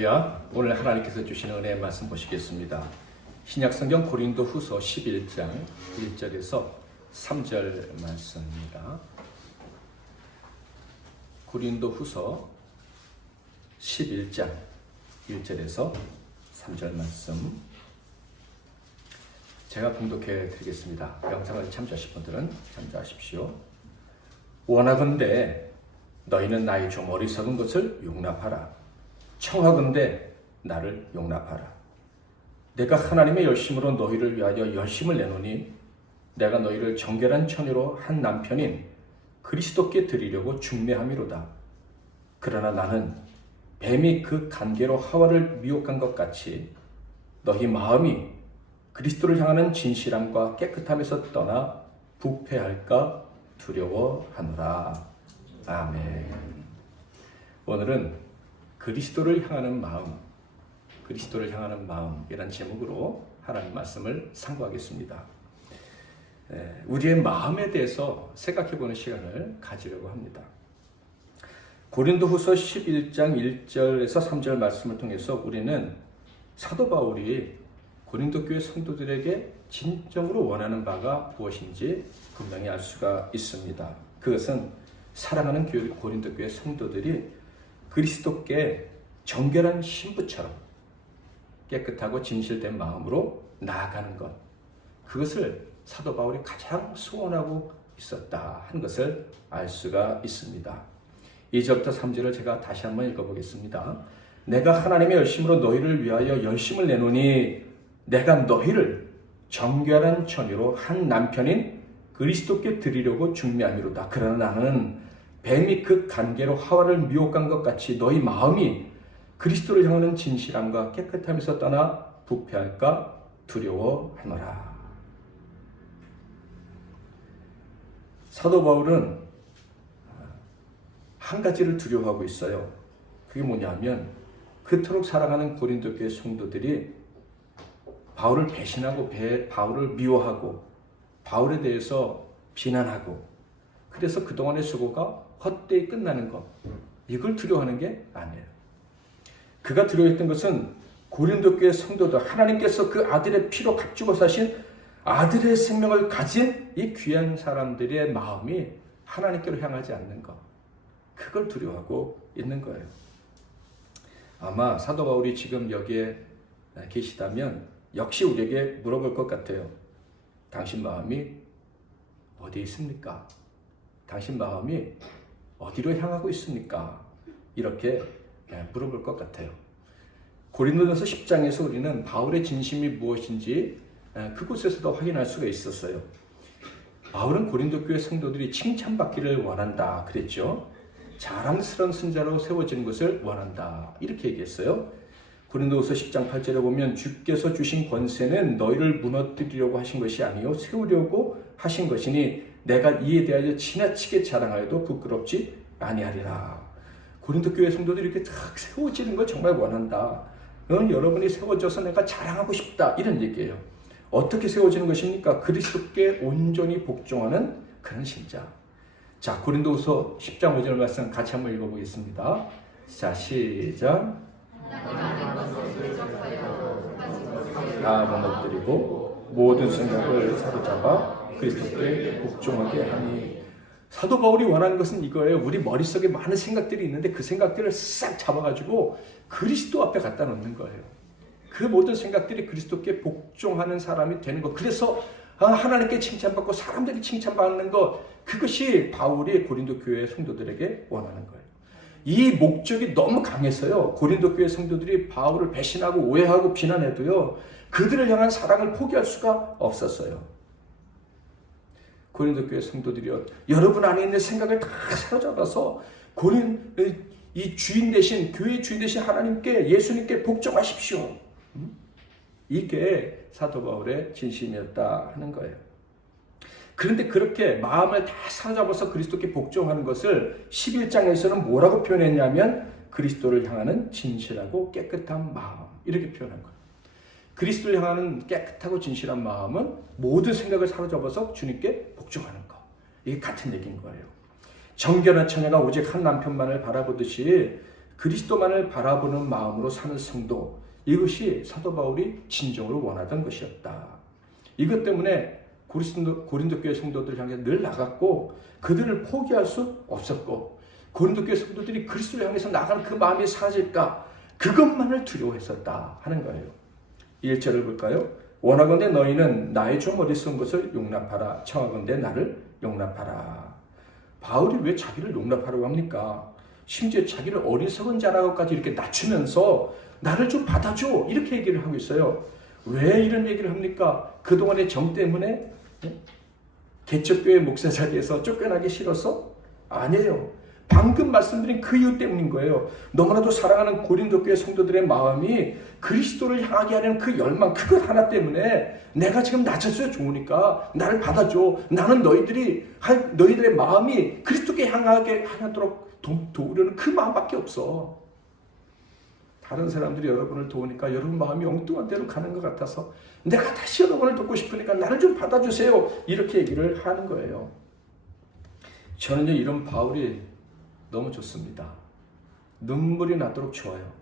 할렐루야. 오늘 하나님께서 주시는 은혜의 말씀 보시겠습니다. 신약성경 고린도후서 11장 1절에서 3절 말씀입니다. 고린도후서 11장 1절에서 3절 말씀 제가 봉독해 드리겠습니다. 영상을 참조하실 분들은 참조하십시오. 원하건대 너희는 나의 좀 어리석은 것을 용납하라. 청하건대 나를 용납하라. 내가 하나님의 열심으로 너희를 위하여 열심을 내노니 내가 너희를 정결한 처녀로 한 남편인 그리스도께 드리려고 중매함이로다. 그러나 나는 뱀이 그 간계로 하와를 미혹한 것 같이 너희 마음이 그리스도를 향하는 진실함과 깨끗함에서 떠나 부패할까 두려워하노라. 아멘. 오늘은 그리스도를 향하는 마음이란 제목으로 하나님 말씀을 상고하겠습니다. 우리의 마음에 대해서 생각해보는 시간을 가지려고 합니다. 고린도후서 11장 1절에서 3절 말씀을 통해서 우리는 사도 바울이 고린도 교회 성도들에게 진정으로 원하는 바가 무엇인지 분명히 알 수가 있습니다. 그것은 사랑하는 고린도 교회 성도들이 그리스도께 정결한 신부처럼 깨끗하고 진실된 마음으로 나아가는 것, 그것을 사도 바울이 가장 소원하고 있었다 하는 것을 알 수가 있습니다. 2절부터 3절을 제가 다시 한번 읽어보겠습니다. 내가 하나님의 열심으로 너희를 위하여 열심을 내노니 내가 너희를 정결한 처녀로 한 남편인 그리스도께 드리려고 중매함이로다. 그러나 나는 뱀이 그 간계로 하와를 미혹한 것 같이 너희 마음이 그리스도를 향하는 진실함과 깨끗함에서 떠나 부패할까 두려워하노라. 사도 바울은 한 가지를 두려워하고 있어요. 그게 뭐냐면 그토록 사랑하는 고린도 교회 성도들이 바울을 배신하고 바울을 미워하고 바울에 대해서 비난하고 그래서 그동안의 수고가 헛되이 끝나는 것, 이걸 두려워하는 게 아니에요. 그가 두려워했던 것은 고린도 교회 성도들, 하나님께서 그 아들의 피로 값주고 사신 아들의 생명을 가진 이 귀한 사람들의 마음이 하나님께로 향하지 않는 것, 그걸 두려워하고 있는 거예요. 아마 사도 바울이 지금 여기에 계시다면 역시 우리에게 물어볼 것 같아요. 당신 마음이 어디에 있습니까? 당신 마음이 어디로 향하고 있습니까? 이렇게 물어볼 것 같아요. 고린도전서 10장에서 우리는 바울의 진심이 무엇인지 그곳에서도 확인할 수가 있었어요. 바울은 고린도 교회 성도들이 칭찬받기를 원한다 그랬죠. 자랑스러운 승자로 세워지는 것을 원한다 이렇게 얘기했어요. 고린도후서 10장 8절에 보면 주께서 주신 권세는 너희를 무너뜨리려고 하신 것이 아니요 세우려고 하신 것이니 내가 이에 대하여 지나치게 자랑하여도 부끄럽지 아니하리라. 고린도 교회 성도들이 이렇게 탁 세워지는 걸 정말 원한다. 여러분이 세워져서 내가 자랑하고 싶다 이런 얘기예요. 어떻게 세워지는 것입니까? 그리스도께 온전히 복종하는 그런 신자. 자, 고린도후서 10장 5절 말씀 같이 한번 읽어보겠습니다. 자, 시작. 다 무너뜨리고 모든 생각을 사로잡아 그리스도께 복종하게 하니. 사도 바울이 원하는 것은 이거예요. 우리 머릿속에 많은 생각들이 있는데 그 생각들을 싹 잡아가지고 그리스도 앞에 갖다 놓는 거예요. 그 모든 생각들이 그리스도께 복종하는 사람이 되는 것. 그래서 하나님께 칭찬받고 사람들에게 칭찬받는 것, 그것이 바울이 고린도 교회 성도들에게 원하는 거예요. 이 목적이 너무 강해서요, 고린도 교회 성도들이 바울을 배신하고 오해하고 비난해도요, 그들을 향한 사랑을 포기할 수가 없었어요. 고린도 교회 성도들이요, 여러분 안에 있는 생각을 다 사로잡아서 이 주인 대신, 교회의 주인 대신 하나님께, 예수님께 복종하십시오. 이게 사도 바울의 진심이었다 하는 거예요. 그런데 그렇게 마음을 다 사로잡아서 그리스도께 복종하는 것을 11장에서는 뭐라고 표현했냐면 그리스도를 향하는 진실하고 깨끗한 마음, 이렇게 표현한 거예요. 그리스도를 향하는 깨끗하고 진실한 마음은 모든 생각을 사로잡아서 주님께 복종하는 것. 이게 같은 얘기인 거예요. 정결한 처녀가 오직 한 남편만을 바라보듯이 그리스도만을 바라보는 마음으로 사는 성도, 이것이 사도 바울이 진정으로 원하던 것이었다. 이것 때문에 고린도 교회 성도들 향해 늘 나갔고 그들을 포기할 수 없었고, 고린도 교회 성도들이 그리스도를 향해서 나가는 그 마음이 사라질까, 그것만을 두려워했었다 하는 거예요. 1절을 볼까요? 원하건대 너희는 나의 좀 어리석은 것을 용납하라. 청하건대 나를 용납하라. 바울이 왜 자기를 용납하라고 합니까? 심지어 자기를 어리석은 자라고까지 이렇게 낮추면서 나를 좀 받아줘, 이렇게 얘기를 하고 있어요. 왜 이런 얘기를 합니까? 그동안의 정 때문에? 개척교회 목사 자리에서 쫓겨나기 싫어서? 아니에요. 방금 말씀드린 그 이유 때문인 거예요. 너무나도 사랑하는 고린도 교회 성도들의 마음이 그리스도를 향하게 하려는 그 열망, 그것 하나 때문에 내가 지금 낮아져야 좋으니까 나를 받아줘. 나는 너희들의 마음이 그리스도께 향하게 하도록 도우려는 그 마음밖에 없어. 다른 사람들이 여러분을 도우니까 여러분 마음이 엉뚱한 데로 가는 것 같아서 내가 다시 여러분을 돕고 싶으니까 나를 좀 받아주세요, 이렇게 얘기를 하는 거예요. 저는요, 이런 바울이 너무 좋습니다. 눈물이 나도록 좋아요.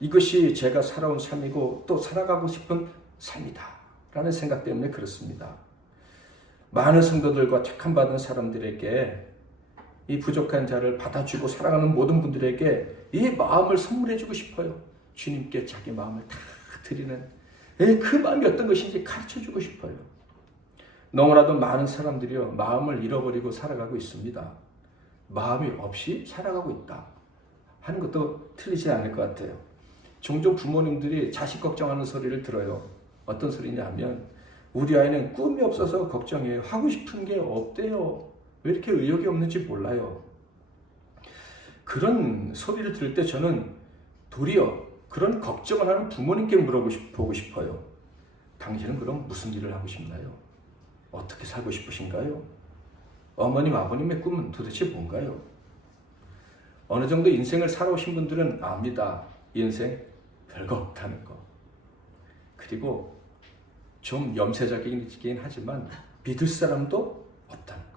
이것이 제가 살아온 삶이고 또 살아가고 싶은 삶이다 라는 생각 때문에 그렇습니다. 많은 성도들과 택함받은 사람들에게, 이 부족한 자를 받아주고 사랑하는 모든 분들에게 이 마음을 선물해주고 싶어요. 주님께 자기 마음을 다 드리는 그 마음이 어떤 것인지 가르쳐주고 싶어요. 너무나도 많은 사람들이요, 마음을 잃어버리고 살아가고 있습니다. 마음이 없이 살아가고 있다 하는 것도 틀리지 않을 것 같아요. 종종 부모님들이 자식 걱정하는 소리를 들어요. 어떤 소리냐 하면, 우리 아이는 꿈이 없어서 걱정해요. 하고 싶은 게 없대요. 왜 이렇게 의욕이 없는지 몰라요. 그런 소리를 들을 때 저는 도리어 그런 걱정을 하는 부모님께 물어보고 싶어요. 당신은 그럼 무슨 일을 하고 싶나요? 어떻게 살고 싶으신가요? 어머님, 아버님의 꿈은 도대체 뭔가요? 어느 정도 인생을 살아오신 분들은 압니다. 인생 별거 없다는 거. 그리고 좀 염세적이긴 하지만 믿을 사람도 없다는 거.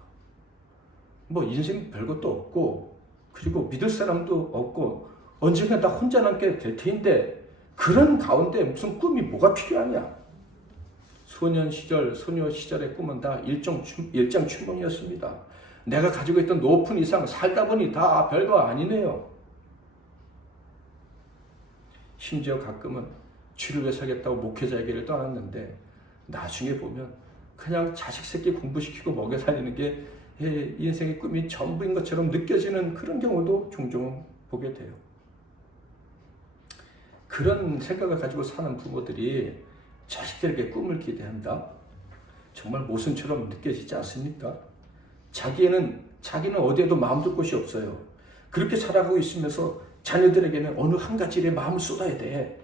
뭐 인생 별것도 없고, 그리고 믿을 사람도 없고, 언젠가 나 혼자 남게 될 텐데 그런 가운데 무슨 꿈이 뭐가 필요하냐? 소년 시절, 소녀 시절의 꿈은 다 일장춘몽이었습니다. 내가 가지고 있던 높은 이상 살다 보니 다 별거 아니네요. 심지어 가끔은 주를 위해 서겠다고 목회자의 길을 떠났는데 나중에 보면 그냥 자식 새끼 공부시키고 먹여 살리는 게 인생의 꿈이 전부인 것처럼 느껴지는 그런 경우도 종종 보게 돼요. 그런 생각을 가지고 사는 부모들이 자식들에게 꿈을 기대한다? 정말 모순처럼 느껴지지 않습니까? 자기는 어디에도 마음 둘 곳이 없어요. 그렇게 살아가고 있으면서 자녀들에게는 어느 한 가지 일에 마음을 쏟아야 돼.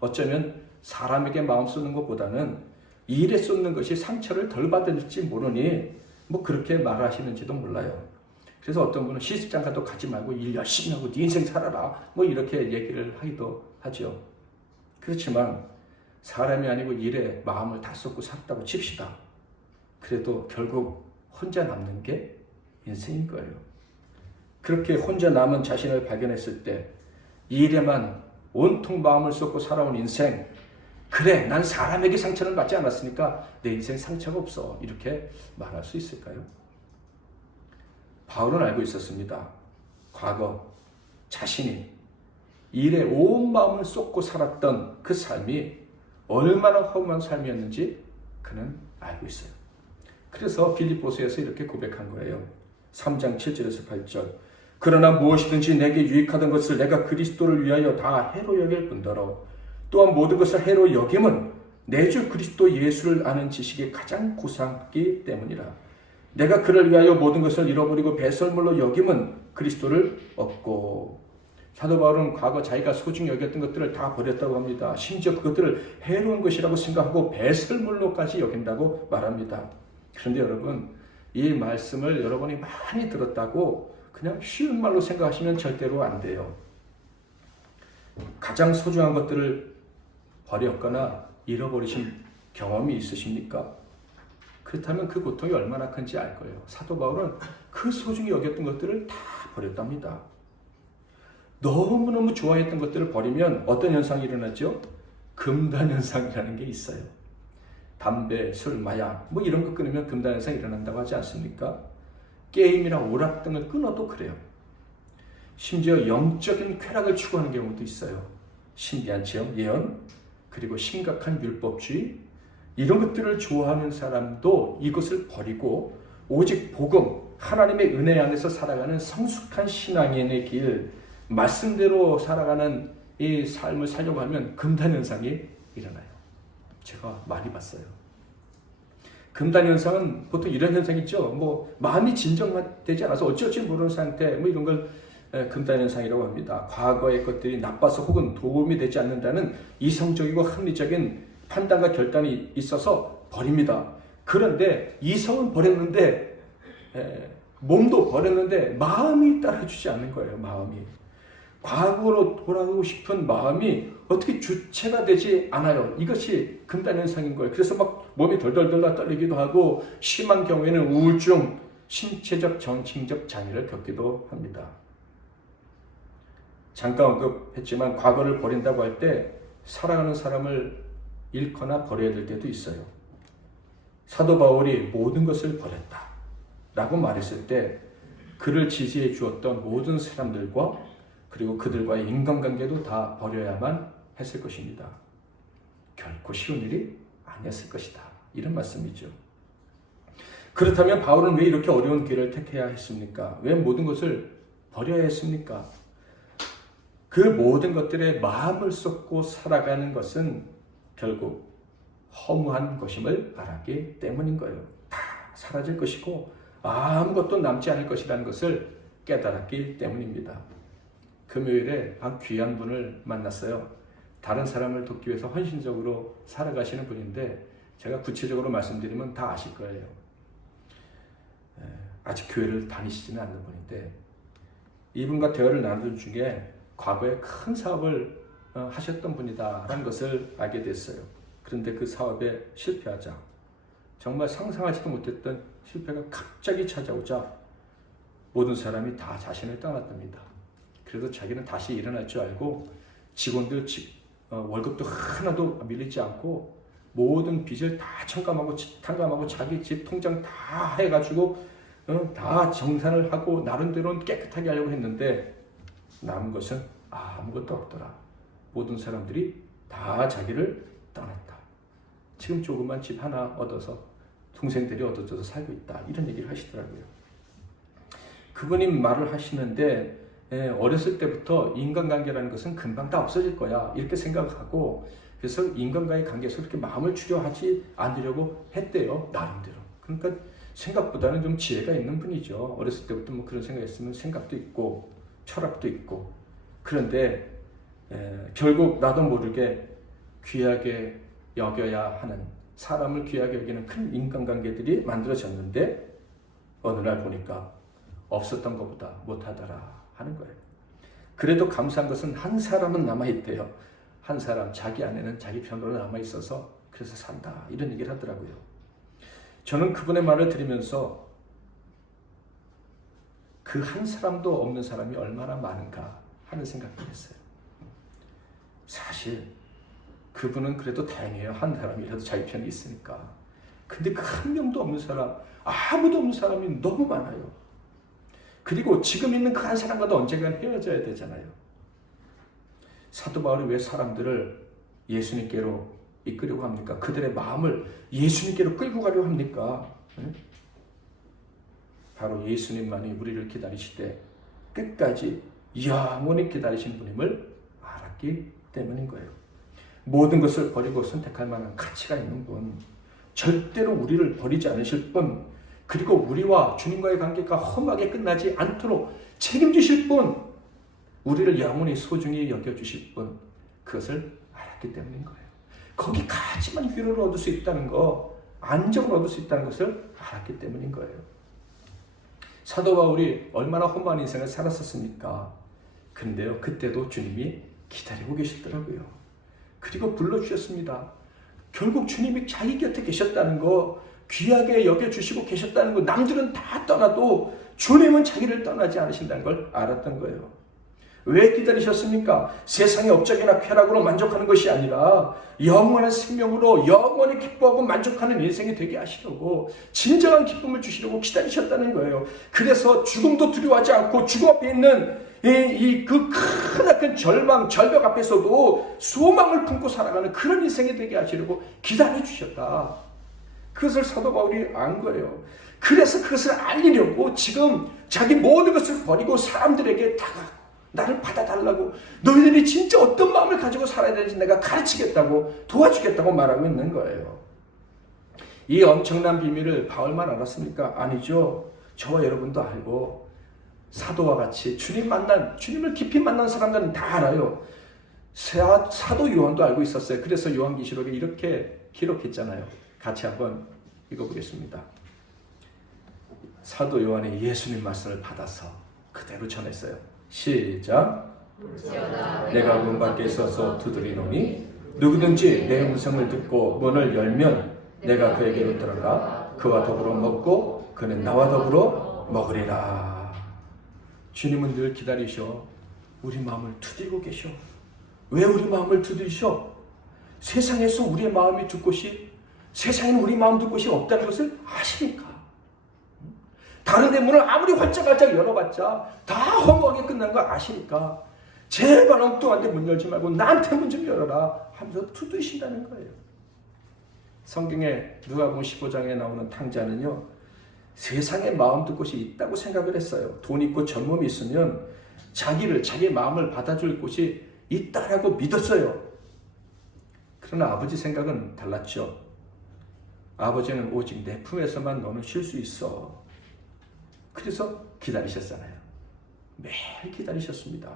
어쩌면 사람에게 마음 쏟는 것보다는 이 일에 쏟는 것이 상처를 덜 받을지 모르니 뭐 그렇게 말하시는지도 몰라요. 그래서 어떤 분은 시집장가도 가지 말고 일 열심히 하고 네 인생 살아라, 뭐 이렇게 얘기를 하기도 하죠. 그렇지만 사람이 아니고 일에 마음을 다 쏟고 살았다고 칩시다. 그래도 결국 혼자 남는 게 인생인 거예요. 그렇게 혼자 남은 자신을 발견했을 때 일에만 온통 마음을 쏟고 살아온 인생, 그래, 난 사람에게 상처를 받지 않았으니까 내 인생 상처가 없어, 이렇게 말할 수 있을까요? 바울은 알고 있었습니다. 과거 자신이 일에 온 마음을 쏟고 살았던 그 삶이 얼마나 험한 삶이었는지 그는 알고 있어요. 그래서 빌립보서에서 이렇게 고백한 거예요. 3장 7절에서 8절. 그러나 무엇이든지 내게 유익하던 것을 내가 그리스도를 위하여 다 해로 여길 뿐더러 또한 모든 것을 해로 여김은 내 주 그리스도 예수를 아는 지식이 가장 고상하기 때문이라. 내가 그를 위하여 모든 것을 잃어버리고 배설물로 여김은 그리스도를 얻고. 사도 바울은 과거 자기가 소중히 여겼던 것들을 다 버렸다고 합니다. 심지어 그것들을 해로운 것이라고 생각하고 배설물로까지 여긴다고 말합니다. 그런데 여러분, 이 말씀을 여러분이 많이 들었다고 그냥 쉬운 말로 생각하시면 절대로 안 돼요. 가장 소중한 것들을 버렸거나 잃어버리신 경험이 있으십니까? 그렇다면 그 고통이 얼마나 큰지 알 거예요. 사도 바울은 그 소중히 여겼던 것들을 다 버렸답니다. 너무너무 좋아했던 것들을 버리면 어떤 현상이 일어나죠? 금단 현상이라는 게 있어요. 담배, 술, 마약 뭐 이런 거 끊으면 금단 현상이 일어난다고 하지 않습니까? 게임이나 오락 등을 끊어도 그래요. 심지어 영적인 쾌락을 추구하는 경우도 있어요. 신비한 체험, 예언, 그리고 심각한 율법주의 이런 것들을 좋아하는 사람도 이것을 버리고 오직 복음, 하나님의 은혜 안에서 살아가는 성숙한 신앙인의 길, 말씀대로 살아가는 이 삶을 살려고 하면 금단 현상이 일어나요. 제가 많이 봤어요. 금단 현상은 보통 이런 현상이 있죠. 뭐 마음이 진정되지 않아서 어찌어찌 모르는 상태, 뭐 이런 걸 금단 현상이라고 합니다. 과거의 것들이 나빠서 혹은 도움이 되지 않는다는 이성적이고 합리적인 판단과 결단이 있어서 버립니다. 그런데 이성은 버렸는데 몸도 버렸는데 마음이 따라주지 않는 거예요. 마음이. 과거로 돌아가고 싶은 마음이 어떻게 주체가 되지 않아요. 이것이 금단 현상인 거예요. 그래서 막 몸이 덜덜덜 떨리기도 하고 심한 경우에는 우울증, 신체적, 정신적 장애를 겪기도 합니다. 잠깐 언급했지만 과거를 버린다고 할 때 사랑하는 사람을 잃거나 버려야 될 때도 있어요. 사도 바울이 모든 것을 버렸다 라고 말했을 때 그를 지지해 주었던 모든 사람들과 그리고 그들과의 인간관계도 다 버려야만 했을 것입니다. 결코 쉬운 일이 아니었을 것이다. 이런 말씀이죠. 그렇다면 바울은 왜 이렇게 어려운 길을 택해야 했습니까? 왜 모든 것을 버려야 했습니까? 그 모든 것들에 마음을 쏟고 살아가는 것은 결국 허무한 것임을 알았기 때문인 거예요. 다 사라질 것이고 아무것도 남지 않을 것이라는 것을 깨달았기 때문입니다. 금요일에 귀한 분을 만났어요. 다른 사람을 돕기 위해서 헌신적으로 살아가시는 분인데 제가 구체적으로 말씀드리면 다 아실 거예요. 아직 교회를 다니시지는 않는 분인데 이분과 대화를 나누던 중에 과거에 큰 사업을 하셨던 분이다라는 것을 알게 됐어요. 그런데 그 사업에 실패하자 정말 상상하지도 못했던 실패가 갑자기 찾아오자 모든 사람이 다 자신을 떠났답니다. 그래도 자기는 다시 일어날 줄 알고 직원들 월급도 하나도 밀리지 않고 모든 빚을 다 탕감하고 자기 집 통장 다 해가지고 다 정산을 하고 나름대로는 깨끗하게 하려고 했는데 남은 것은 아무것도 없더라. 모든 사람들이 다 자기를 떠났다. 지금 조그만 집 하나 얻어서 동생들이 얻어줘서 살고 있다. 이런 얘기를 하시더라고요. 그분이 말을 하시는데 어렸을 때부터 인간관계라는 것은 금방 다 없어질 거야. 이렇게 생각하고 그래서 인간과의 관계에서 그렇게 마음을 추려하지 않으려고 했대요. 나름대로. 그러니까 생각보다는 좀 지혜가 있는 분이죠. 어렸을 때부터 뭐 그런 생각이 있으면 생각도 있고 철학도 있고 그런데 결국 나도 모르게 귀하게 여겨야 하는 사람을 귀하게 여기는 큰 인간관계들이 만들어졌는데 어느 날 보니까 없었던 것보다 못하더라 하는 거예요. 그래도 감사한 것은 한 사람은 남아있대요. 한 사람 자기 안에는 자기 편으로 남아있어서 그래서 산다 이런 얘기를 하더라고요. 저는 그분의 말을 들으면서 그 한 사람도 없는 사람이 얼마나 많은가 하는 생각을 했어요. 사실 그분은 그래도 다행이에요. 한 사람이라도 자기 편이 있으니까. 근데 그 한 명도 없는 사람, 아무도 없는 사람이 너무 많아요. 그리고 지금 있는 그 한 사람과도 언젠간 헤어져야 되잖아요. 사도 바울이 왜 사람들을 예수님께로 이끌려고 합니까? 그들의 마음을 예수님께로 끌고 가려고 합니까? 바로 예수님만이 우리를 기다리실 때 끝까지 영원히 기다리신 분임을 알았기 때문인 거예요. 모든 것을 버리고 선택할 만한 가치가 있는 분, 절대로 우리를 버리지 않으실 분, 그리고 우리와 주님과의 관계가 험하게 끝나지 않도록 책임지실 분, 우리를 영원히 소중히 여겨주실 분, 그것을 알았기 때문인 거예요. 거기까지만 위로를 얻을 수 있다는 거, 안정을 얻을 수 있다는 것을 알았기 때문인 거예요. 사도 바울이 얼마나 험한 인생을 살았었습니까? 근데요, 그때도 주님이 기다리고 계시더라고요. 그리고 불러주셨습니다. 결국 주님이 자기 곁에 계셨다는 거, 귀하게 여겨주시고 계셨다는 거, 남들은 다 떠나도 주님은 자기를 떠나지 않으신다는 걸 알았던 거예요. 왜 기다리셨습니까? 세상의 업적이나 쾌락으로 만족하는 것이 아니라 영원한 생명으로 영원히 기뻐하고 만족하는 인생이 되게 하시려고, 진정한 기쁨을 주시려고 기다리셨다는 거예요. 그래서 죽음도 두려워하지 않고 죽음 앞에 있는 그 크나큰 절망, 절벽 앞에서도 소망을 품고 살아가는 그런 인생이 되게 하시려고 기다려주셨다. 그것을 사도 바울이 안 거예요. 그래서 그것을 알리려고 지금 자기 모든 것을 버리고 사람들에게 다가가고 나를 받아달라고, 너희들이 진짜 어떤 마음을 가지고 살아야 되는지 내가 가르치겠다고, 도와주겠다고 말하고 있는 거예요. 이 엄청난 비밀을 바울만 알았습니까? 아니죠. 저와 여러분도 알고, 사도와 같이 주님을 깊이 만난 사람들은 다 알아요. 사도 요한도 알고 있었어요. 그래서 요한계시록에 이렇게 기록했잖아요. 같이 한번 읽어보겠습니다. 사도 요한이 예수님 말씀을 받아서 그대로 전했어요. 시작. 내가 문 밖에 서서 두드리노니 누구든지 내 음성을 듣고 문을 열면 내가 그에게로 들어가 그와 더불어 먹고 그는 나와 더불어 먹으리라. 주님은 늘 기다리셔. 우리 마음을 두드리고 계셔. 왜 우리 마음을 두드리셔? 세상에서 우리의 마음이 둘 곳이, 세상에는 우리 마음 둘 곳이 없다는 것을 아시니까. 다른 데 문을 아무리 활짝활짝 열어봤자 다 허무하게 끝난 거 아시니까 제발 엉뚱한데 문 열지 말고 나한테 문 좀 열어라 하면서 두드리신다는 거예요. 성경에 누가복음 15장에 나오는 탕자는요, 세상에 마음 둘 곳이 있다고 생각을 했어요. 돈 있고 젊음이 있으면 자기의 마음을 받아줄 곳이 있다라고 믿었어요. 그러나 아버지 생각은 달랐죠. 아버지는 오직 내 품에서만 너는 쉴 수 있어. 그래서 기다리셨잖아요. 매일 기다리셨습니다.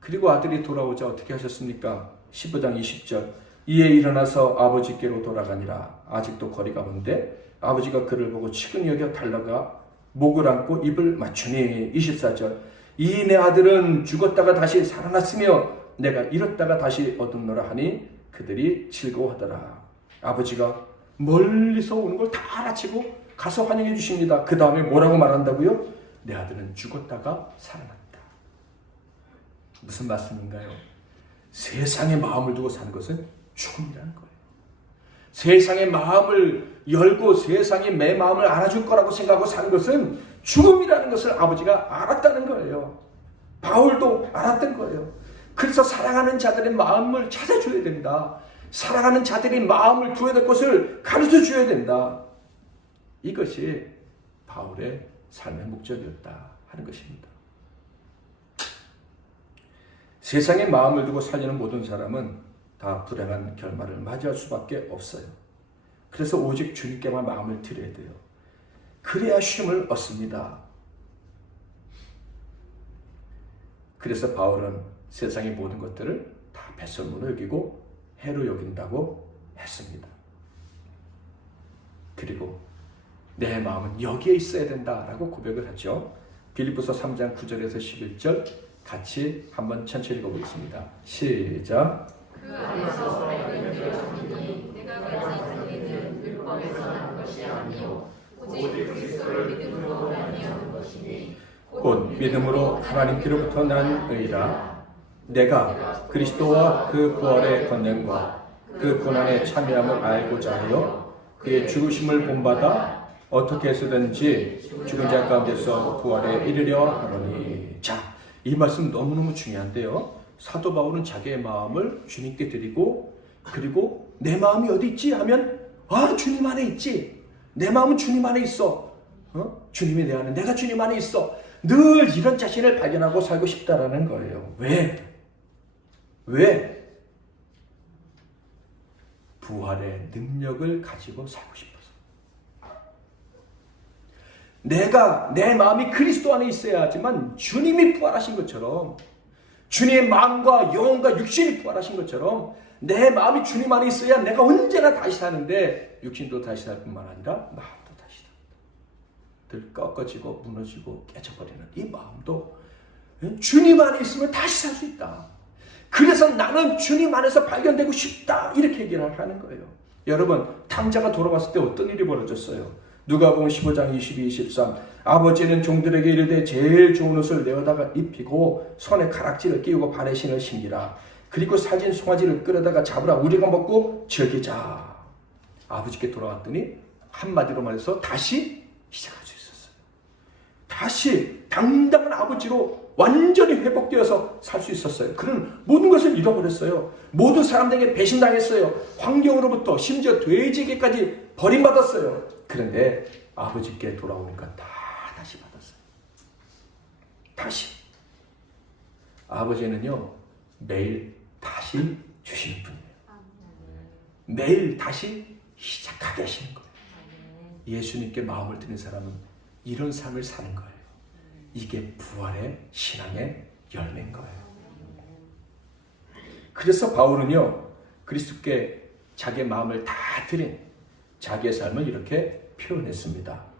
그리고 아들이 돌아오자 어떻게 하셨습니까? 15장 20절. 이에 일어나서 아버지께로 돌아가니라. 아직도 거리가 먼데 아버지가 그를 보고 치근히 여겨 달려가 목을 안고 입을 맞추니. 24절. 이 내 아들은 죽었다가 다시 살아났으며 내가 잃었다가 다시 얻었노라 하니 그들이 즐거워하더라. 아버지가 멀리서 오는 걸 다 알아채고 가서 환영해 주십니다. 그 다음에 뭐라고 말한다고요? 내 아들은 죽었다가 살아났다. 무슨 말씀인가요? 세상의 마음을 두고 사는 것은 죽음이라는 거예요. 세상의 마음을 열고 세상이 내 마음을 알아줄 거라고 생각하고 사는 것은 죽음이라는 것을 아버지가 알았다는 거예요. 바울도 알았던 거예요. 그래서 사랑하는 자들의 마음을 찾아줘야 된다. 사랑하는 자들이 마음을 두어야 될 것을 가르쳐 줘야 된다. 이것이 바울의 삶의 목적이었다 하는 것입니다. 세상에 마음을 두고 살려는 모든 사람은 다 불행한 결말을 맞이할 수밖에 없어요. 그래서 오직 주님께만 마음을 드려야 돼요. 그래야 쉼을 얻습니다. 그래서 바울은 세상의 모든 것들을 다 배설물로 여기고 해로 여긴다고 했습니다. 그리고 내 마음은 여기에 있어야 된다라고 고백을 하죠. 빌립보서 3장 9절에서 11절 같이 한번 천천히 읽어보겠습니다. 시작. 그 안에서 밝은 되어지니 내가 가진 진리는 율법에서 난 것이 아니요 오직 그리스도를 믿음으로 말미암은 것이니 곧 믿음으로 하나님께로부터 난 의라. 내가 그리스도와 그 부활의 권능과 그 고난의 참여함을 알고자 하여 그의 죽으심을 본받아 어떻게 해서든지 죽은 자 가운데서 부활에 이르려 하노니. 자, 이 말씀 너무너무 중요한데요. 사도 바울은 자기의 마음을 주님께 드리고, 그리고 내 마음이 어디 있지 하면 주님 안에 있지. 내 마음은 주님 안에 있어. 주님이 내 안에, 내가 주님 안에 있어. 늘 이런 자신을 발견하고 살고 싶다라는 거예요. 왜? 부활의 능력을 가지고 살고 싶어서. 내가 내 마음이 그리스도 안에 있어야 하지만 주님이 부활하신 것처럼, 주님의 마음과 영혼과 육신이 부활하신 것처럼 내 마음이 주님 안에 있어야 내가 언제나 다시 사는데, 육신도 다시 살 뿐만 아니라 마음도 다시 삽니다. 늘 꺾어지고 무너지고 깨져버리는 이 마음도 주님 안에 있으면 다시 살 수 있다. 그래서 나는 주님 안에서 발견되고 싶다, 이렇게 얘기를 하는 거예요. 여러분, 탕자가 돌아왔을 때 어떤 일이 벌어졌어요? 누가복음 15장 22, 23 아버지는 종들에게 이르되 제일 좋은 옷을 내어다가 입히고 손에 가락지를 끼우고 발에 신을 신기라. 그리고 살진 송아지를 끌어다가 잡으라. 우리가 먹고 즐기자. 아버지께 돌아왔더니 한마디로 말해서 다시 시작할 수 있었어요. 다시 당당한 아버지로 완전히 회복되어서 살 수 있었어요. 그는 모든 것을 잃어버렸어요. 모든 사람들에게 배신당했어요. 환경으로부터 심지어 돼지에게까지 버림받았어요. 그런데 아버지께 돌아오니까 다시 받았어요. 다시. 아버지는요, 매일 다시 주시는 분이에요. 매일 다시 시작하게 하시는 거예요. 예수님께 마음을 드는 사람은 이런 삶을 사는 거예요. 이게 부활의 신앙의 열매인 거예요. 그래서 바울은요, 그리스도께 자기의 마음을 다 드린 자기의 삶을 이렇게 표현했습니다.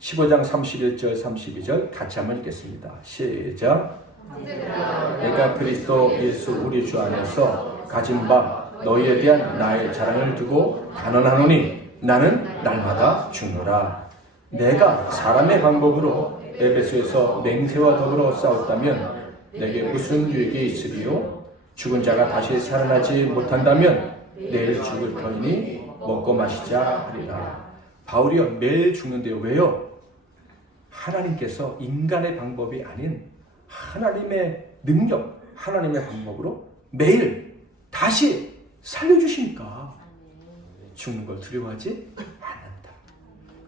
15장 31절 32절 같이 한번 읽겠습니다. 시작. 내가 그리스도 예수 우리 주 안에서 가진 바 너희에 대한 나의 자랑을 두고 단언하노니 나는 날마다 죽노라. 내가 사람의 방법으로 에베소에서 맹세와 더불어 싸웠다면 내게 무슨 유익이 있으리요? 죽은 자가 다시 살아나지 못한다면 내일 죽을 터이니 먹고 마시자 하리라. 바울이요, 매일 죽는데요. 왜요? 하나님께서 인간의 방법이 아닌 하나님의 능력, 하나님의 방법으로 매일 다시 살려주시니까 죽는 걸 두려워하지 않는다.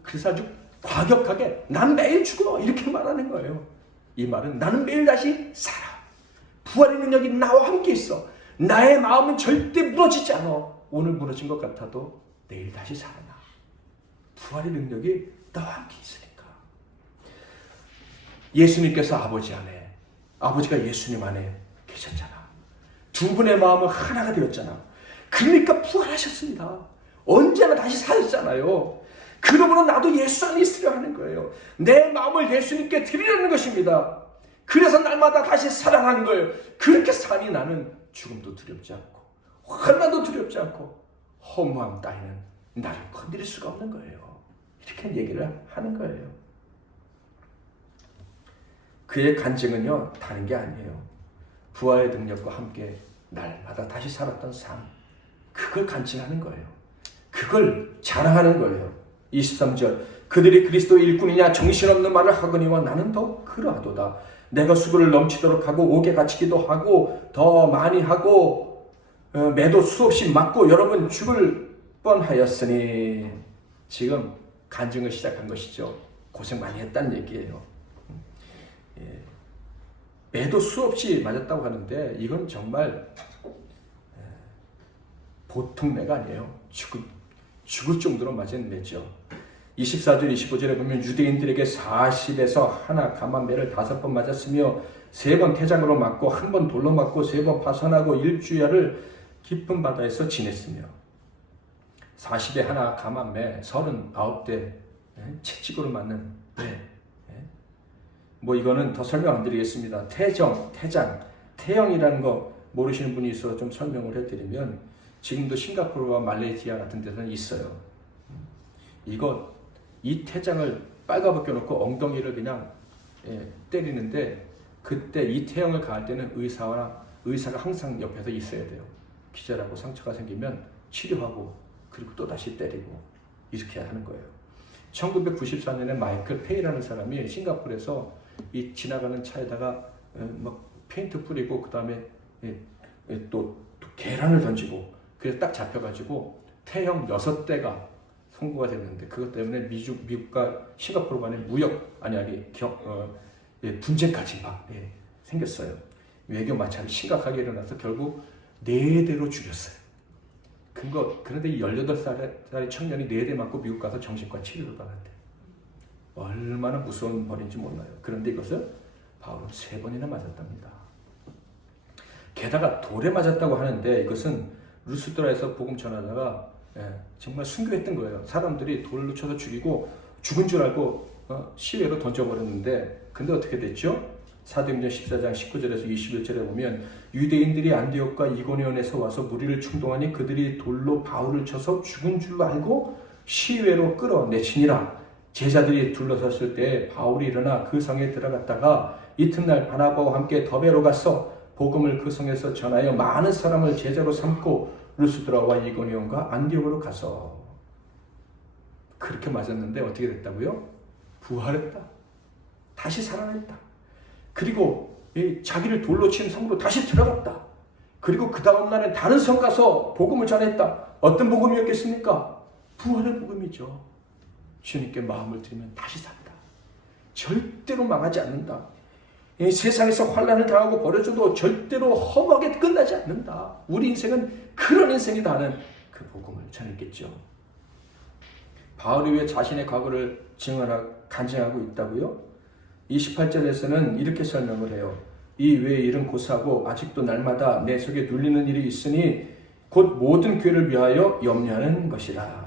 그래서 아주 과격하게 난 매일 죽어 이렇게 말하는 거예요. 이 말은 나는 매일 다시 살아. 부활의 능력이 나와 함께 있어. 나의 마음은 절대 무너지지 않아. 오늘 무너진 것 같아도 내일 다시 살아나. 부활의 능력이 나와 함께 있으니까. 예수님께서 아버지 안에, 아버지가 예수님 안에 계셨잖아. 두 분의 마음은 하나가 되었잖아. 그러니까 부활하셨습니다. 언제나 다시 사셨잖아요. 그러므로 나도 예수 안에 있으려 하는 거예요. 내 마음을 예수님께 드리려는 것입니다. 그래서 날마다 다시 살아나는 거예요. 그렇게 사니 나는 죽음도 두렵지 않고 환난도 두렵지 않고 허무함 따위는 나를 건드릴 수가 없는 거예요. 이렇게 얘기를 하는 거예요. 그의 간증은요, 다른 게 아니에요. 부활의 능력과 함께 날마다 다시 살았던 삶, 그걸 간증하는 거예요. 그걸 자랑하는 거예요. 23절 그들이 그리스도의 일꾼이냐 정신없는 말을 하거니와 나는 더 그러하도다. 내가 수고를 넘치도록 하고 옥에 갇히기도 하고 더 많이 하고 매도 수없이 맞고 여러 번 죽을 뻔하였으니. 지금 간증을 시작한 것이죠. 고생 많이 했다는 얘기예요. 매도 수없이 맞았다고 하는데 이건 정말 보통 매가 아니에요. 죽을 정도로 맞은 매죠. 24절 25절에 보면 유대인들에게 40에서 하나 감한 매를 5번 맞았으며 3번 태장으로 맞고 1번 돌로 맞고 3번 파선하고 일주야를 깊은 바다에서 지냈으며 40에 하나 감한 매 39대 채찍으로 맞는 매. 뭐 이거는 더 설명 안 드리겠습니다. 태장, 태형이라는 거 모르시는 분이 있어서 좀 설명을 해드리면 지금도 싱가포르와 말레이시아 같은 데서는 있어요. 이 태장을 빨가벗겨 놓고 엉덩이를 그냥 때리는데 그때 이 태형을 가할 때는 의사가 항상 옆에서 있어야 돼요. 기절하고 상처가 생기면 치료하고 그리고 또 다시 때리고 이렇게 하는 거예요. 1994년에 마이클 페이라는 사람이 싱가포르에서 이 지나가는 차에다가 막 페인트 뿌리고 그 다음에 또 계란을 던지고 그래서 딱 잡혀가지고 태형 6대가 선고가 됐는데 그것 때문에 미국과 싱가포르 간의 분쟁까지 막 생겼어요. 외교 마찰이 심각하게 일어나서 결국 4대로 죽였어요. 그런데 이 18살짜리 청년이 4대 맞고 미국 가서 정신과 치료를 받았대. 얼마나 무서운 벌인지 몰라요. 그런데 이것을 바울은 3번이나 맞았답니다. 게다가 돌에 맞았다고 하는데 이것은 루스드라에서 복음 전하다가 정말 순교했던 거예요. 사람들이 돌로 쳐서 죽이고 죽은 줄 알고 시외로 던져버렸는데 근데 어떻게 됐죠? 사도행전 14장 19절에서 21절에 보면 유대인들이 안디옥과 이고니온에서 와서 무리를 충동하니 그들이 돌로 바울을 쳐서 죽은 줄 알고 시외로 끌어내치니라. 제자들이 둘러섰을 때 바울이 일어나 그 성에 들어갔다가 이튿날 바나바와 함께 더베로 가서 복음을 그 성에서 전하여 많은 사람을 제자로 삼고 루스드라와 이고니온과 안디옥으로 가서 그렇게 맞았는데 어떻게 됐다고요? 부활했다. 다시 살아났다. 그리고 자기를 돌로 친 성으로 다시 들어갔다. 그리고 그 다음 날엔 다른 성 가서 복음을 전했다. 어떤 복음이었겠습니까? 부활의 복음이죠. 주님께 마음을 들이면 다시 산다. 절대로 망하지 않는다. 이 세상에서 환난을 당하고 버려져도 절대로 험하게 끝나지 않는다. 우리 인생은 그런 인생이다 하는 그 복음을 전했겠죠. 바울이 왜 자신의 과거를 간증하고 있다고요? 28절에서는 이렇게 설명을 해요. 이 외의 일은 고사하고 아직도 날마다 내 속에 눌리는 일이 있으니 곧 모든 교회를 위하여 염려하는 것이라.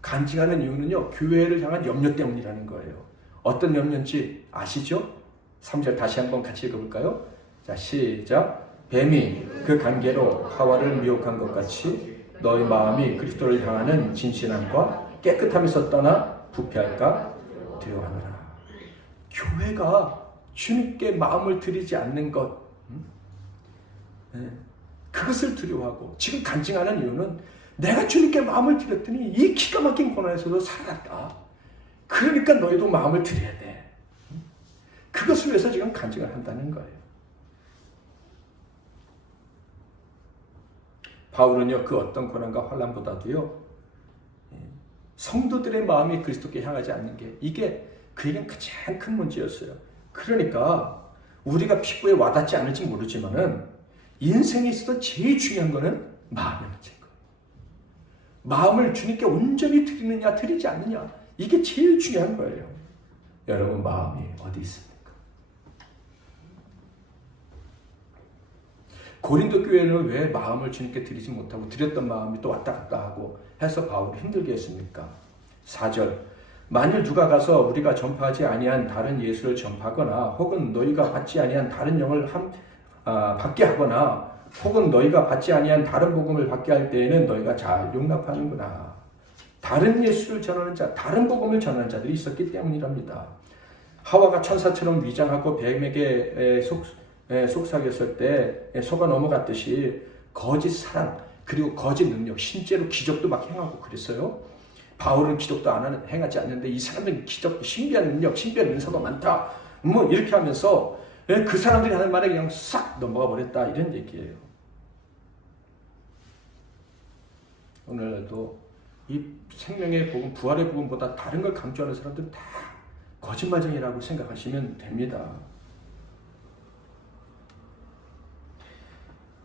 간증하는 이유는요, 교회를 향한 염려 때문이라는 거예요. 어떤 염려인지 아시죠? 3절 다시 한번 같이 읽어볼까요? 자, 시작. 뱀이 그 관계로 하와를 미혹한 것 같이 너희 마음이 그리스도를 향하는 진실함과 깨끗함에서 떠나 부패할까 두려워하노라. 교회가 주님께 마음을 드리지 않는 것, 그것을 두려워하고 지금 간증하는 이유는 내가 주님께 마음을 드렸더니 이 기가 막힌 고난에서도 살아났다. 그러니까 너희도 마음을 드려야 돼. 그것을 위해서 지금 간증을 한다는 거예요. 바울은요, 그 어떤 고난과 환난보다도요, 성도들의 마음이 그리스도께 향하지 않는 게 이게 그에겐 가장 큰 문제였어요. 그러니까 우리가 피부에 와닿지 않을지 모르지만은 인생에 있어서 제일 중요한 거는 마음의 문제인 거예요. 마음을 주님께 온전히 드리느냐 드리지 않느냐, 이게 제일 중요한 거예요. 여러분 마음이 어디 있습니까? 고린도 교회는 왜 마음을 주님께 드리지 못하고 드렸던 마음이 또 왔다 갔다 하고 해서 바울이 힘들게 했습니까? 4절. 만일 누가 가서 우리가 전파하지 아니한 다른 예수를 전파하거나 혹은 너희가 받지 아니한 다른 영을 받게 하거나 혹은 너희가 받지 아니한 다른 복음을 받게 할 때에는 너희가 잘 용납하는구나. 다른 예수를 전하는 자, 다른 복음을 전하는 자들이 있었기 때문이랍니다. 하와가 천사처럼 위장하고 뱀에게 속삭였을 때 속아 넘어갔듯이 거짓 사랑 그리고 거짓 능력, 실제로 기적도 막 행하고 그랬어요. 바울은 기적도 행하지 않는데 이 사람들은 기적, 신비한 능력, 신비한 은사가 많다. 뭐 이렇게 하면서 그 사람들이 하는 말에 그냥 싹 넘어가 버렸다, 이런 얘기예요. 오늘도 이 생명의 복음, 부활의 복음보다 다른 걸 강조하는 사람들은 다 거짓말쟁이라고 생각하시면 됩니다.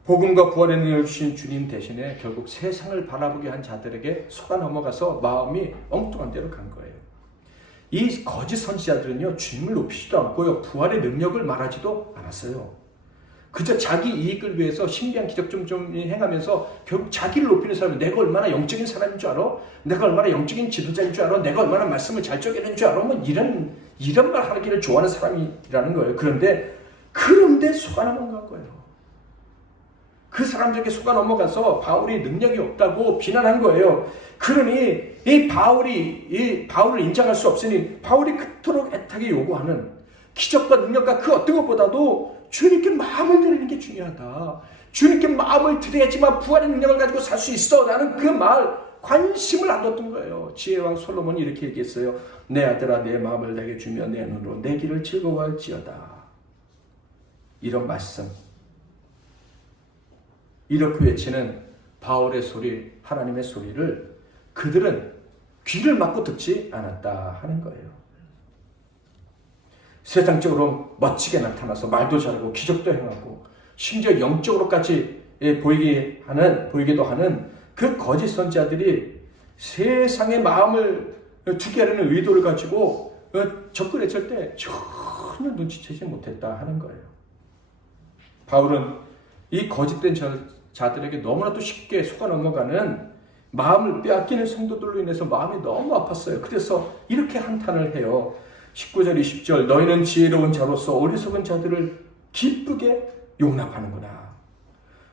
복음과 부활의 능력을 주신 주님 대신에 결국 세상을 바라보게 한 자들에게 속아 넘어가서 마음이 엉뚱한 데로 간 거예요. 이 거짓 선지자들은요, 주님을 높이지도 않고요, 부활의 능력을 말하지도 않았어요. 그저 자기 이익을 위해서 신비한 기적 좀 행하면서 결국 자기를 높이는 사람이, 내가 얼마나 영적인 사람인 줄 알아? 내가 얼마나 영적인 지도자인 줄 알아? 내가 얼마나 말씀을 잘 쪼개는 줄 알아? 뭐 이런 말 하기를 좋아하는 사람이라는 거예요. 그런데 속아 넘어간 거예요. 그 사람들에게 속아 넘어가서 바울이 능력이 없다고 비난한 거예요. 그러니 이 바울을 인정할 수 없으니 바울이 그토록 애타게 요구하는 기적과 능력과 그 어떤 것보다도 주님께 마음을 드리는 게 중요하다. 주님께 마음을 드려야지만 부활의 능력을 가지고 살 수 있어. 라는 그 말, 관심을 안 뒀던 거예요. 지혜왕 솔로몬이 이렇게 얘기했어요. 내 아들아, 내 마음을 내게 주며 내 눈으로 내 길을 즐거워할지어다. 이런 말씀, 이렇게 외치는 바울의 소리, 하나님의 소리를 그들은 귀를 막고 듣지 않았다 하는 거예요. 세상적으로 멋지게 나타나서 말도 잘하고 기적도 행하고 심지어 영적으로까지 보이기도 하는 그 거짓 선지자들이 세상의 마음을 두게 하려는 의도를 가지고 접근했을 때 전혀 눈치채지 못했다 하는 거예요. 바울은 이 거짓된 자들에게 너무나도 쉽게 속아 넘어가는 마음을 빼앗기는 성도들로 인해서 마음이 너무 아팠어요. 그래서 이렇게 한탄을 해요. 19절 20절 너희는 지혜로운 자로서 어리석은 자들을 기쁘게 용납하는구나.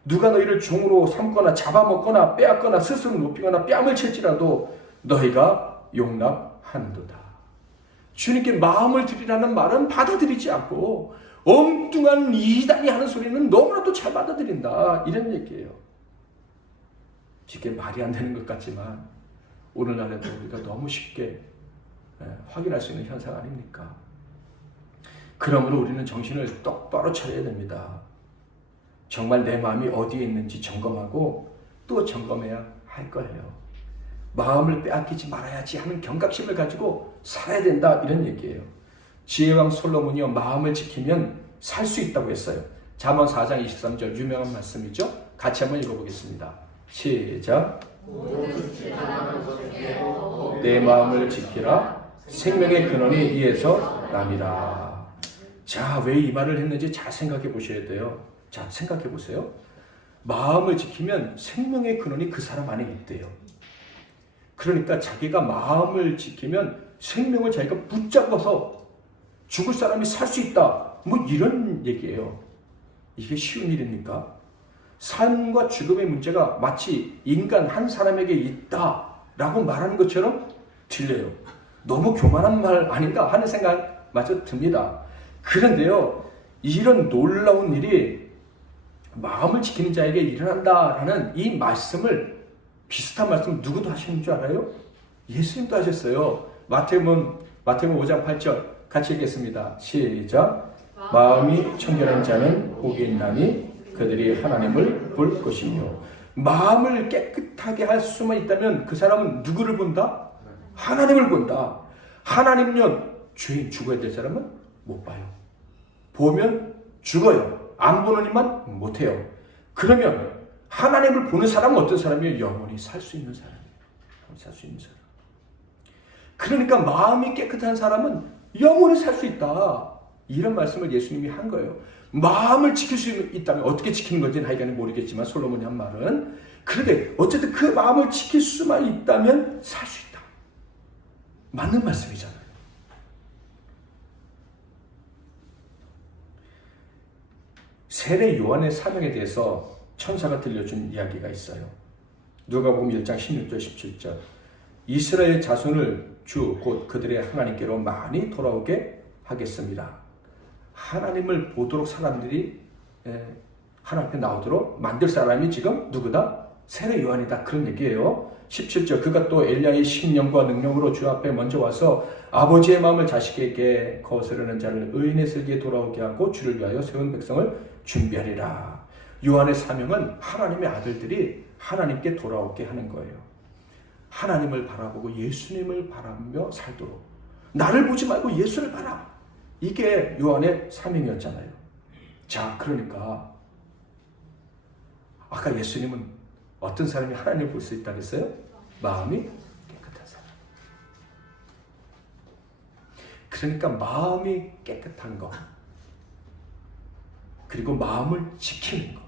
누가 너희를 종으로 삼거나 잡아먹거나 빼앗거나 스스로 높이거나 뺨을 칠지라도 너희가 용납하는도다. 주님께 마음을 드리라는 말은 받아들이지 않고 엉뚱한 이단이 하는 소리는 너무나도 잘 받아들인다, 이런 얘기예요. 이게 말이 안 되는 것 같지만 오늘날에도 우리가 너무 쉽게 확인할 수 있는 현상 아닙니까? 그러므로 우리는 정신을 똑바로 차려야 됩니다. 정말 내 마음이 어디에 있는지 점검하고 또 점검해야 할 거예요. 마음을 빼앗기지 말아야지 하는 경각심을 가지고 살아야 된다, 이런 얘기예요. 지혜왕 솔로몬이요, 마음을 지키면 살 수 있다고 했어요. 잠언 4장 23절 유명한 말씀이죠. 같이 한번 읽어보겠습니다. 시작. 내 마음을 지키라. 생명의 근원이 이에서 남이라. 자, 왜 이 말을 했는지 잘 생각해 보셔야 돼요. 자, 생각해 보세요. 마음을 지키면 생명의 근원이 그 사람 안에 있대요. 그러니까 자기가 마음을 지키면 생명을 자기가 붙잡아서 죽을 사람이 살 수 있다, 뭐 이런 얘기예요. 이게 쉬운 일입니까? 삶과 죽음의 문제가 마치 인간 한 사람에게 있다라고 말하는 것처럼 들려요. 너무 교만한 말 아닌가 하는 생각마저 듭니다. 그런데요, 이런 놀라운 일이 마음을 지키는 자에게 일어난다라는 이 말씀을, 비슷한 말씀 누구도 하시는 줄 알아요? 예수님도 하셨어요. 마태복음 5장 8절 같이 읽겠습니다. 시작. 마음이 청결한 자는 복이 있나니 그들이 하나님을 볼 것이며. 마음을 깨끗하게 할 수만 있다면 그 사람은 누구를 본다? 하나님을 본다. 하나님은 죄인 죽어야 될 사람은 못 봐요. 보면 죽어요. 안 보는 이만 못해요. 그러면 하나님을 보는 사람은 어떤 사람이에요? 영원히 살 수 있는 사람이에요. 살 수 있는 사람. 그러니까 마음이 깨끗한 사람은 영원히 살 수 있다, 이런 말씀을 예수님이 한 거예요. 마음을 지킬 수 있다면, 어떻게 지키는 건지는 하여간 모르겠지만 솔로몬이 한 말은, 그런데 어쨌든 그 마음을 지킬 수만 있다면 살 수 있다. 맞는 말씀이잖아요. 세례 요한의 사명에 대해서 천사가 들려준 이야기가 있어요. 누가복음 1장 16절 17절. 이스라엘 자손을 주 곧 그들의 하나님께로 많이 돌아오게 하겠습니다. 하나님을 보도록 사람들이 하나님 앞에 나오도록 만들 사람이 지금 누구다? 세례 요한이다, 그런 얘기예요. 17절. 그가 또 엘리야의 신령과 능력으로 주 앞에 먼저 와서 아버지의 마음을 자식에게 거스르는 자를 의인의 슬기에 돌아오게 하고 주를 위하여 세운 백성을 준비하리라. 요한의 사명은 하나님의 아들들이 하나님께 돌아오게 하는 거예요. 하나님을 바라보고 예수님을 바라며 살도록. 나를 보지 말고 예수를 봐라. 이게 요한의 사명이었잖아요. 자, 그러니까 아까 예수님은 어떤 사람이 하나님을 볼 수 있다고 했어요? 마음이 깨끗한 사람. 그러니까 마음이 깨끗한 것, 그리고 마음을 지키는 것,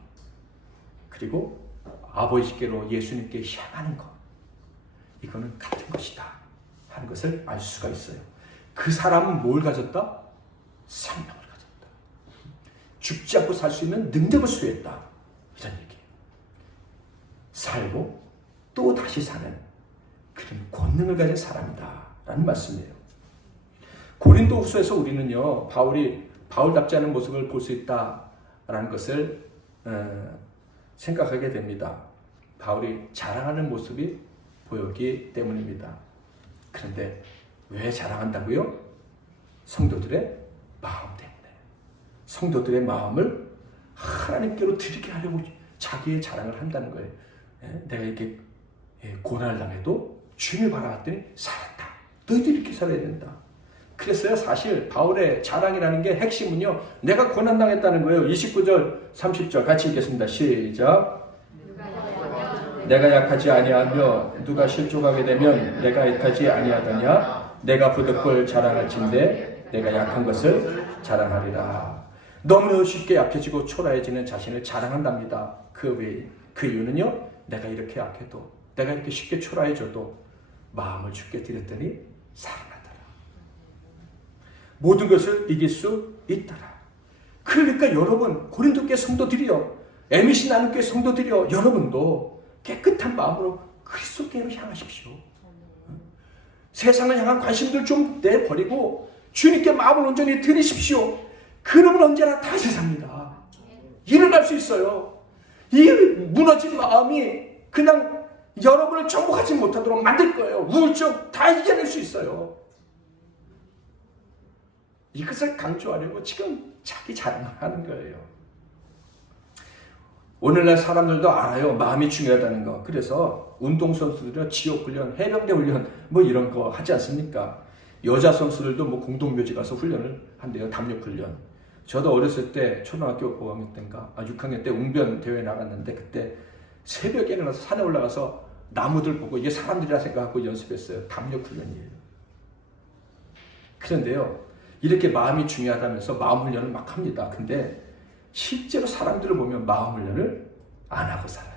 그리고 아버지께로 예수님께 향하는 것, 이거는 같은 것이다 하는 것을 알 수가 있어요. 그 사람은 뭘 가졌다? 생명을 가졌다. 죽지 않고 살 수 있는 능력을 수여했다, 이런 얘기예요. 살고 또 다시 사는 그런 권능을 가진 사람이다 라는 말씀이에요. 고린도후서에서 우리는요, 바울답지 않은 모습을 볼 수 있다라는 것을 생각하게 됩니다. 바울이 자랑하는 모습이 보였기 때문입니다. 그런데 왜 자랑한다고요? 성도들의 마음 때문에. 성도들의 마음을 하나님께로 드리게 하려고 자기의 자랑을 한다는 거예요. 내가 이렇게 고난을 당해도 주님을 바라봤더니 살았다. 너희도 이렇게 살아야 된다. 그랬어요. 사실 바울의 자랑이라는 게 핵심은요, 내가 고난당했다는 거예요. 29절 30절 같이 읽겠습니다. 시작. 내가 약하지 아니하며 누가 실족하게 되면 내가 악하지 아니하더냐. 내가 부득불 자랑할진대 내가 약한 것을 자랑하리라. 너무 쉽게 약해지고 초라해지는 자신을 자랑한답니다. 그 이유는요, 내가 이렇게 약해도, 내가 이렇게 쉽게 초라해져도 마음을 주께 드렸더니 살아나더라. 모든 것을 이길 수 있더라. 그러니까 여러분, 고린도교회 성도들이요, MBC 나눔교회 성도들이요, 여러분도 깨끗한 마음으로 그리스도께로 향하십시오. 세상을 향한 관심들 좀 내버리고 주님께 마음을 온전히 드리십시오. 그러면 언제나 다시 삽니다. 일어날 수 있어요. 이 무너진 마음이 그냥 여러분을 정복하지 못하도록 만들 거예요. 우울증 다 이겨낼 수 있어요. 이것을 강조하려고 지금 자기 자랑을 하는 거예요. 오늘날 사람들도 알아요. 마음이 중요하다는 거. 그래서 운동선수들은 지옥훈련, 해병대 훈련 뭐 이런 거 하지 않습니까? 여자 선수들도 뭐 공동묘지 가서 훈련을 한대요. 담력훈련. 저도 어렸을 때 초등학교 5학년 때인가 6학년 때 웅변 대회 나갔는데 그때 새벽에 일어나서 산에 올라가서 나무들 보고 이게 사람들이라 생각하고 연습했어요. 담력훈련이에요. 그런데요. 이렇게 마음이 중요하다면서 마음 훈련을 막 합니다. 근데 실제로 사람들을 보면 마음 훈련을 안 하고 살아요.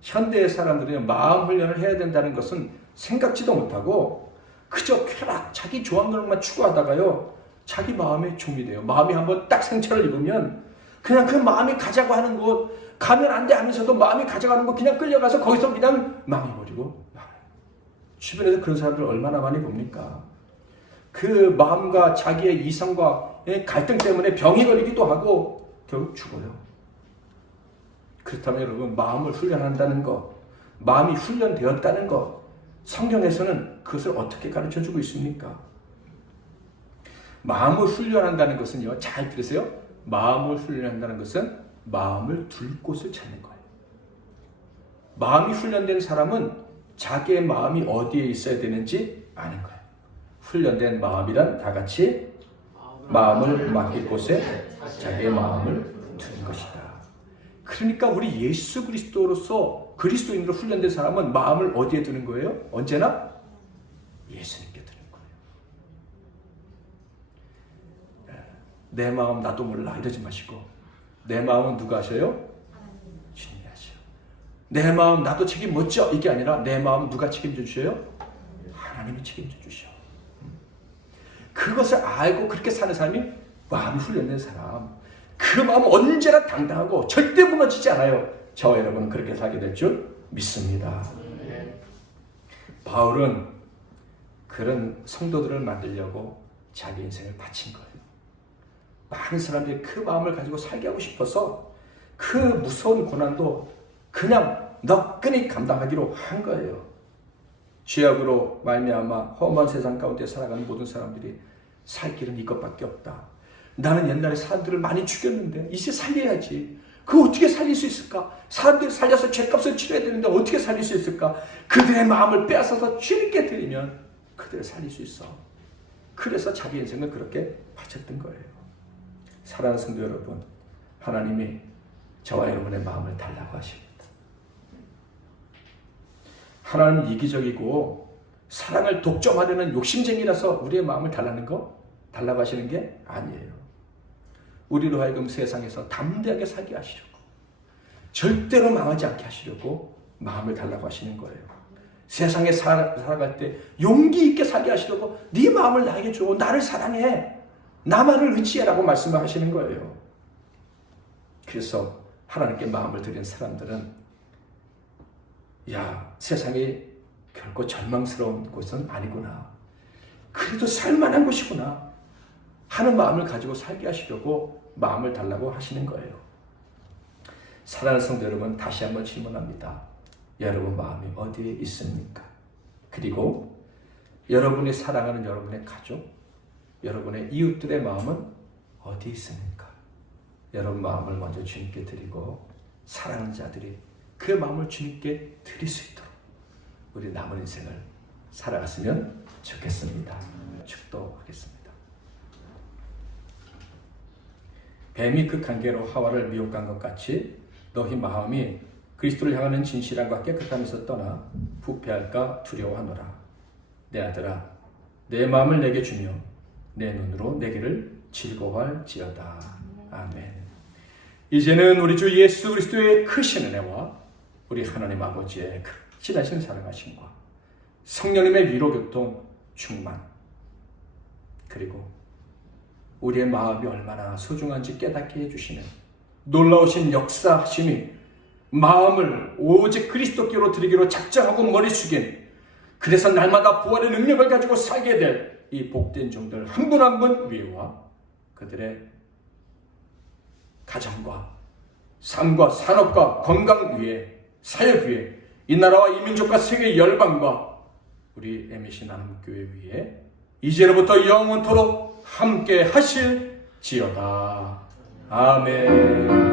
현대의 사람들은 마음 훈련을 해야 된다는 것은 생각지도 못하고 그저 쾌락, 자기 좋아하는 추구하다가요. 자기 마음의 종이 돼요. 마음이 한번 딱 상처를 입으면 그냥 그 마음이 가자고 하는 곳 가면 안 돼 하면서도 마음이 가져가는 곳 그냥 끌려가서 거기서 그냥 망해버리고 주변에서 그런 사람들 얼마나 많이 봅니까? 그 마음과 자기의 이성과의 갈등 때문에 병이 걸리기도 하고 결국 죽어요. 그렇다면 여러분 마음을 훈련한다는 것, 마음이 훈련되었다는 것, 성경에서는 그것을 어떻게 가르쳐주고 있습니까? 마음을 훈련한다는 것은요, 잘 들으세요. 마음을 훈련한다는 것은 마음을 둘 곳을 찾는 거예요. 마음이 훈련된 사람은 자기의 마음이 어디에 있어야 되는지 아는 거예요. 훈련된 마음이란 다 같이 마음을 맡길 곳에 자기의 마음을 두는 것이다. 그러니까 우리 예수 그리스도로서 그리스도인으로 훈련된 사람은 마음을 어디에 두는 거예요? 언제나 예수님께 두는 거예요. 내 마음 나도 몰라 이러지 마시고 내 마음은 누가 하셔요? 주님이 하셔요. 내 마음 나도 책임 못 져 이게 아니라 내 마음 누가 책임져 주셔요? 하나님이 책임져 주셔. 그것을 알고 그렇게 사는 사람이 마음이 훈련된 사람. 그 마음은 언제나 당당하고 절대 무너지지 않아요. 저와 여러분은 그렇게 살게 될 줄 믿습니다. 바울은 그런 성도들을 만들려고 자기 인생을 바친 거예요. 많은 사람들이 그 마음을 가지고 살게 하고 싶어서 그 무서운 고난도 그냥 너끈히 감당하기로 한 거예요. 죄악으로 말미암아 험한 세상 가운데 살아가는 모든 사람들이 살 길은 이것밖에 없다. 나는 옛날에 사람들을 많이 죽였는데 이제 살려야지. 그거 어떻게 살릴 수 있을까? 사람들 살려서 죄값을 치러야 되는데 어떻게 살릴 수 있을까? 그들의 마음을 빼앗아서 주님께 드리면 그들을 살릴 수 있어. 그래서 자기 인생을 그렇게 바쳤던 거예요. 사랑하는 성도 여러분, 하나님이 저와 여러분의 마음을 달라고 하십니다. 하나님은 이기적이고 사랑을 독점하려는 욕심쟁이라서 우리의 마음을 달라고 하시는 게 아니에요. 우리로 하여금 세상에서 담대하게 살게 하시려고, 절대로 망하지 않게 하시려고 마음을 달라고 하시는 거예요. 세상에 살아갈 때 용기 있게 살게 하시려고 네 마음을 나에게 줘. 나를 사랑해. 나만을 의지해라고 말씀을 하시는 거예요. 그래서 하나님께 마음을 드린 사람들은 야, 세상이 결코 절망스러운 곳은 아니구나. 그래도 살만한 곳이구나 하는 마음을 가지고 살게 하시려고 마음을 달라고 하시는 거예요. 사랑하는 성도 여러분, 다시 한번 질문합니다. 여러분 마음이 어디에 있습니까? 그리고 여러분이 사랑하는 여러분의 가족, 여러분의 이웃들의 마음은 어디에 있습니까? 여러분 마음을 먼저 주님께 드리고 사랑하는 자들이 그 마음을 주님께 드릴 수 있도록 우리 남은 인생을 살아갔으면 좋겠습니다. 축도하겠습니다. 뱀이 그 관계로 하와를 미혹한 것 같이 너희 마음이 그리스도를 향하는 진실함과 깨끗함에서 떠나 부패할까 두려워하노라. 내 아들아, 내 마음을 내게 주며 내 눈으로 내 길을 즐거워할지어다. 아멘. 이제는 우리 주 예수 그리스도의 크신 은혜와 우리 하나님 아버지의 극진하신 사랑하심과 성령님의 위로 교통 충만, 그리고 우리의 마음이 얼마나 소중한지 깨닫게 해주시는 놀라우신 역사하심이 마음을 오직 그리스도께로 드리기로 작정하고 머리 숙인 그래서 날마다 부활의 능력을 가지고 살게 될 이 복된 종들 한 분 한 분 위에와 그들의 가정과 삶과 산업과 건강 위에, 사역 위에, 이 나라와 이 민족과 세계 열방과 우리 MBC 나눔교회 위에 이제로부터 영원토록 함께 하실지어다. 아멘.